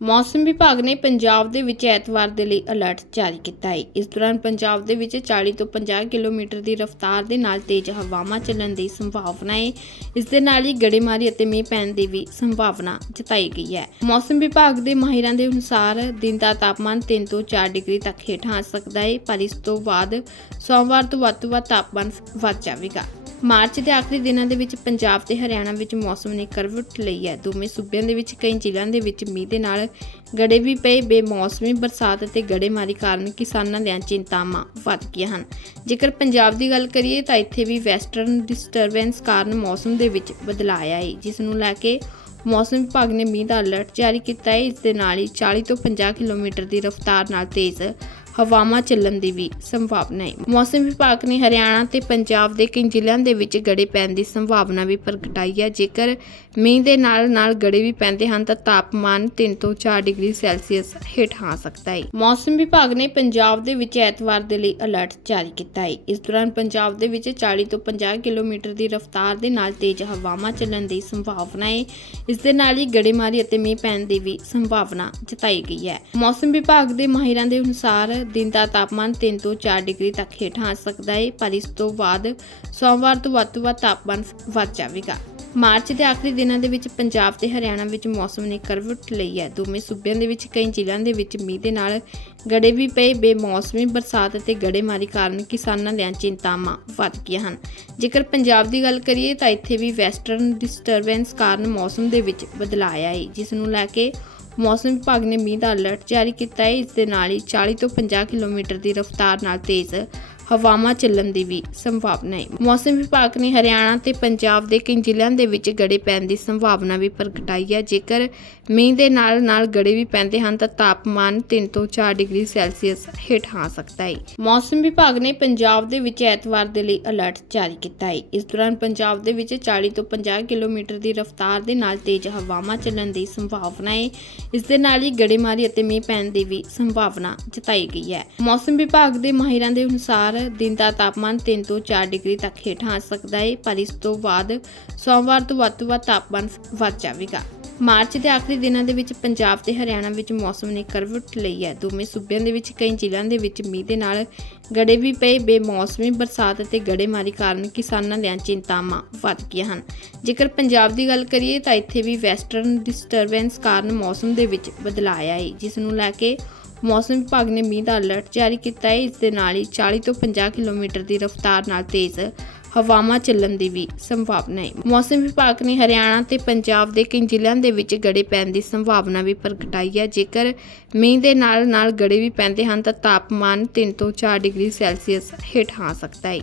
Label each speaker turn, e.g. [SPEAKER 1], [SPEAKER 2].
[SPEAKER 1] ਮੌਸਮ ਵਿਭਾਗ ਨੇ ਪੰਜਾਬ ਦੇ ਵਿੱਚ ਐਤਵਾਰ ਦੇ ਲਈ ਅਲਰਟ ਜਾਰੀ ਕੀਤਾ ਹੈ। ਇਸ ਦੌਰਾਨ ਪੰਜਾਬ ਦੇ ਵਿੱਚ 40 ਤੋਂ 50 ਕਿਲੋਮੀਟਰ ਦੀ ਰਫ਼ਤਾਰ ਦੇ ਨਾਲ ਤੇਜ਼ ਹਵਾਵਾਂ ਚੱਲਣ ਦੀ ਸੰਭਾਵਨਾ ਹੈ। ਇਸ ਦੇ ਨਾਲ ਹੀ ਗੜੇਮਾਰੀ ਅਤੇ ਮੀਂਹ ਪੈਣ ਦੀ ਵੀ ਸੰਭਾਵਨਾ ਜਤਾਈ ਗਈ ਹੈ। ਮੌਸਮ ਵਿਭਾਗ ਦੇ ਮਾਹਿਰਾਂ ਦੇ ਅਨੁਸਾਰ ਦਿਨ ਦਾ ਤਾਪਮਾਨ 3 ਤੋਂ 4 ਡਿਗਰੀ ਤੱਕ ਹੇਠਾਂ ਆ ਸਕਦਾ ਹੈ, ਪਰ ਇਸ ਤੋਂ ਬਾਅਦ ਸੋਮਵਾਰ ਤੋਂ ਵੱਧ ਤੋਂ ਵੱਧ ਤਾਪਮਾਨ ਵੱਧ ਜਾਵੇਗਾ। ਮਾਰਚ ਦੇ ਆਖਰੀ ਦਿਨਾਂ ਦੇ ਵਿੱਚ ਪੰਜਾਬ ਤੇ ਹਰਿਆਣਾ ਵਿੱਚ ਮੌਸਮ ਨੇ ਕਰਵਟ ਲਈ ਹੈ। ਦੋਵੇਂ ਸੂਬਿਆਂ ਦੇ ਵਿੱਚ ਕਈ ਜ਼ਿਲ੍ਹਿਆਂ ਦੇ ਵਿੱਚ ਮੀਂਹ ਦੇ ਨਾਲ ਗੜੇ ਵੀ ਪਏ, ਬੇਮੌਸਮੀ ਬਰਸਾਤ ਅਤੇ ਗੜੇਮਾਰੀ ਕਾਰਨ ਕਿਸਾਨਾਂ ਦੀਆਂ ਚਿੰਤਾਵਾਂ ਵੱਧ ਗਈਆਂ ਹਨ। ਜੇਕਰ ਪੰਜਾਬ ਦੀ ਗੱਲ ਕਰੀਏ ਤਾਂ ਇੱਥੇ ਵੀ ਵੈਸਟਰਨ ਡਿਸਟਰਬੈਂਸ ਕਾਰਨ ਮੌਸਮ ਦੇ ਵਿੱਚ ਬਦਲਾਅ ਆਇਆ ਹੈ ਜਿਸ ਨੂੰ ਲੈ ਕੇ ਮੌਸਮ ਵਿਭਾਗ ਨੇ ਮੀਂਹ ਦਾ ਅਲਰਟ ਜਾਰੀ ਕੀਤਾ ਹੈ। ਇਸ ਦੇ ਨਾਲ ਹੀ 40 ਤੋਂ 50 ਕਿਲੋਮੀਟਰ ਦੀ ਰਫ਼ਤਾਰ ਨਾਲ ਤੇਜ਼ ਹਵਾਵਾਂ ਚੱਲਣ ਦੀ ਵੀ ਸੰਭਾਵਨਾ ਹੈ। ਮੌਸਮ ਵਿਭਾਗ ਨੇ ਹਰਿਆਣਾ ਤੇ ਪੰਜਾਬ ਦੇ ਕਈ ਜ਼ਿਲ੍ਹਿਆਂ ਦੇ ਵਿੱਚ ਗੜੇ ਪੈਣ ਦੀ ਸੰਭਾਵਨਾ ਵੀ ਪ੍ਰਗਟਾਈ ਹੈ। ਜੇਕਰ ਮੀਂਹ ਦੇ ਨਾਲ ਨਾਲ ਗੜੇ ਵੀ ਪੈਂਦੇ ਹਨ, ਤਾਂ ਤਾਪਮਾਨ 3 ਤੋਂ 4 ਡਿਗਰੀ ਸੈਲਸੀਅਸ ਹੇਠ ਆ ਸਕਦਾ ਹੈ। ਮੌਸਮ ਵਿਭਾਗ ਨੇ ਪੰਜਾਬ ਦੇ ਵਿੱਚ ਐਤਵਾਰ ਦੇ ਲਈ ਅਲਰਟ ਜਾਰੀ ਕੀਤਾ ਹੈ। ਇਸ ਦੌਰਾਨ ਪੰਜਾਬ ਦੇ ਵਿੱਚ 40 ਤੋਂ 50 ਕਿਲੋਮੀਟਰ ਦੀ ਰਫ਼ਤਾਰ ਦੇ ਨਾਲ ਤੇਜ਼ ਹਵਾਵਾਂ ਚੱਲਣ ਦੀ ਸੰਭਾਵਨਾ ਹੈ। ਇਸ ਦੇ ਨਾਲ ਹੀ ਗੜੇਮਾਰੀ ਅਤੇ ਮੀਂਹ ਪੈਣ ਦੀ ਵੀ ਸੰਭਾਵਨਾ ਜਤਾਈ ਗਈ ਹੈ। ਮੌਸਮ ਵਿਭਾਗ ਦੇ ਮਾਹਿਰਾਂ ਦੇ ਅਨੁਸਾਰ ਦਿਨ ਦਾ ਤਾਪਮਾਨ 3 ਤੋਂ 4 ਡਿਗਰੀ ਤੱਕ ਹੇਠਾਂ ਆ ਸਕਦਾ ਹੈ ਪਰ ਇਸ ਤੋਂ ਬਾਅਦ ਸੋਮਵਾਰ ਤੋਂ ਵੱਧ ਤੋਂ ਵੱਧ ਤਾਪਮਾਨ ਵੱਧ ਜਾਵੇਗਾ। ਮਾਰਚ ਦੇ ਆਖਰੀ ਦਿਨਾਂ ਦੇ ਵਿੱਚ ਪੰਜਾਬ ਤੇ ਹਰਿਆਣਾ ਵਿੱਚ ਮੌਸਮ ਨੇ ਕਰਵਟ ਲਈ ਹੈ। ਦੋਵੇਂ ਸੂਬਿਆਂ ਦੇ ਵਿੱਚ ਕਈ ਜ਼ਿਲ੍ਹਿਆਂ ਦੇ ਵਿੱਚ ਮੀਂਹ ਦੇ ਨਾਲ ਗੜੇ ਵੀ ਪਏ, ਬੇਮੌਸਮੀ ਬਰਸਾਤ ਅਤੇ ਗੜੇਮਾਰੀ ਕਾਰਨ ਕਿਸਾਨਾਂ ਦੀਆਂ ਚਿੰਤਾਵਾਂ ਵੱਧ ਗਈਆਂ ਹਨ। ਜੇਕਰ ਪੰਜਾਬ ਦੀ ਗੱਲ ਕਰੀਏ ਤਾਂ ਇੱਥੇ ਵੀ ਵੈਸਟਰਨ ਡਿਸਟਰਬੈਂਸ ਕਾਰਨ ਮੌਸਮ ਦੇ ਵਿੱਚ ਬਦਲਾਅ ਆਇਆ ਹੈ ਜਿਸ ਨੂੰ ਲੈ ਕੇ ਮੌਸਮ ਵਿਭਾਗ ਨੇ ਮੀਂਹ ਦਾ ਅਲਰਟ ਜਾਰੀ ਕੀਤਾ ਹੈ। ਇਸ ਦੇ ਨਾਲ ਹੀ 40 ਤੋਂ 50 ਕਿਲੋਮੀਟਰ ਦੀ ਰਫ਼ਤਾਰ ਨਾਲ ਤੇਜ਼ ਹਵਾਵਾਂ ਚੱਲਣ ਦੀ ਵੀ ਸੰਭਾਵਨਾ ਹੈ। ਮੌਸਮ ਵਿਭਾਗ ਨੇ ਹਰਿਆਣਾ ਤੇ ਪੰਜਾਬ ਦੇ ਕਈ ਜ਼ਿਲ੍ਹਿਆਂ ਦੇ ਵਿੱਚ ਗੜੇ ਪੈਣ ਦੀ ਸੰਭਾਵਨਾ ਵੀ ਪ੍ਰਗਟਾਈ ਹੈ। ਜੇਕਰ ਮੀਂਹ ਦੇ ਨਾਲ ਨਾਲ ਗੜੇ ਵੀ ਪੈਂਦੇ ਹਨ, ਤਾਂ ਤਾਪਮਾਨ 3 ਤੋਂ 4 ਡਿਗਰੀ ਸੈਲਸੀਅਸ ਹੇਠ ਆ ਸਕਦਾ ਹੈ। ਮੌਸਮ ਵਿਭਾਗ ਨੇ ਪੰਜਾਬ ਦੇ ਵਿੱਚ ਐਤਵਾਰ ਦੇ ਲਈ ਅਲਰਟ ਜਾਰੀ ਕੀਤਾ ਹੈ। ਇਸ ਦੌਰਾਨ ਪੰਜਾਬ ਦੇ ਵਿੱਚ 40 ਤੋਂ 50 ਕਿਲੋਮੀਟਰ ਦੀ ਰਫ਼ਤਾਰ ਦੇ ਨਾਲ ਤੇਜ਼ ਹਵਾਵਾਂ ਚੱਲਣ ਦੀ ਸੰਭਾਵਨਾ ਹੈ। ਇਸ ਦੇ ਨਾਲ ਹੀ ਗੜੇਮਾਰੀ ਅਤੇ ਮੀਂਹ ਪੈਣ ਦੀ ਵੀ ਸੰਭਾਵਨਾ ਜਤਾਈ ਗਈ ਹੈ। ਮੌਸਮ ਵਿਭਾਗ ਦੇ ਮਾਹਿਰਾਂ ਦੇ ਅਨੁਸਾਰ ਦਿਨ ਦਾ ਤਾਪਮਾਨ 3 ਤੋਂ 4 ਡਿਗਰੀ ਤੱਕ ਹੇਠਾਂ ਆ ਸਕਦਾ ਹੈ, ਪਰ ਇਸ ਤੋਂ ਬਾਅਦ ਸੋਮਵਾਰ ਤੋਂ ਵੱਧ ਤੋਂ ਵੱਧ ਤਾਪਮਾਨ ਵੱਧ ਜਾਵੇਗਾ। ਮਾਰਚ ਦੇ ਆਖਰੀ ਦਿਨਾਂ ਦੇ ਵਿੱਚ ਪੰਜਾਬ ਤੇ ਹਰਿਆਣਾ ਵਿੱਚ ਮੌਸਮ ਨੇ ਕਰਵਟ ਲਈ ਹੈ। ਦੋਵੇਂ ਸੂਬਿਆਂ ਦੇ ਵਿੱਚ ਕਈ ਜ਼ਿਲ੍ਹਿਆਂ ਦੇ ਵਿੱਚ ਮੀਂਹ ਦੇ ਨਾਲ ਗੜੇ ਵੀ ਪਏ। ਬੇਮੌਸਮੀ ਬਰਸਾਤ ਅਤੇ ਗੜੇਮਾਰੀ ਕਾਰਨ ਕਿਸਾਨਾਂ ਦੀਆਂ ਚਿੰਤਾਵਾਂ ਵੱਧ ਗਈਆਂ ਹਨ। ਜੇਕਰ ਪੰਜਾਬ ਦੀ ਗੱਲ ਕਰੀਏ ਤਾਂ ਇੱਥੇ ਵੀ ਵੈਸਟਰਨ ਡਿਸਟਰਬੈਂਸ ਕਾਰਨ ਮੌਸਮ ਦੇ ਵਿੱਚ ਬਦਲਾਅ ਆਇਆ ਹੈ, ਜਿਸ ਨੂੰ ਲੈ ਕੇ ਮੌਸਮ ਵਿਭਾਗ ਨੇ ਮੀਂਹ ਦਾ ਅਲਰਟ ਜਾਰੀ ਕੀਤਾ ਹੈ। ਇਸ ਦੇ ਨਾਲ ਹੀ 40 ਤੋਂ 50 ਕਿਲੋਮੀਟਰ ਦੀ ਰਫ਼ਤਾਰ ਨਾਲ ਤੇਜ਼ ਹਵਾਵਾਂ ਚੱਲਣ ਦੀ ਵੀ ਸੰਭਾਵਨਾ ਹੈ। ਮੌਸਮ ਵਿਭਾਗ ਨੇ ਹਰਿਆਣਾ ਤੇ ਪੰਜਾਬ ਦੇ ਕਈ ਜ਼ਿਲ੍ਹਿਆਂ ਦੇ ਵਿੱਚ ਗੜੇ ਪੈਣ ਦੀ ਸੰਭਾਵਨਾ ਵੀ ਪ੍ਰਗਟਾਈ ਹੈ। ਜੇਕਰ ਮੀਂਹ ਦੇ ਨਾਲ ਨਾਲ ਗੜੇ ਵੀ ਪੈਂਦੇ ਹਨ ਤਾਂ ਤਾਪਮਾਨ 3 ਤੋਂ 4 ਡਿਗਰੀ ਸੈਲਸੀਅਸ ਹੇਠ ਆ ਸਕਦਾ ਹੈ।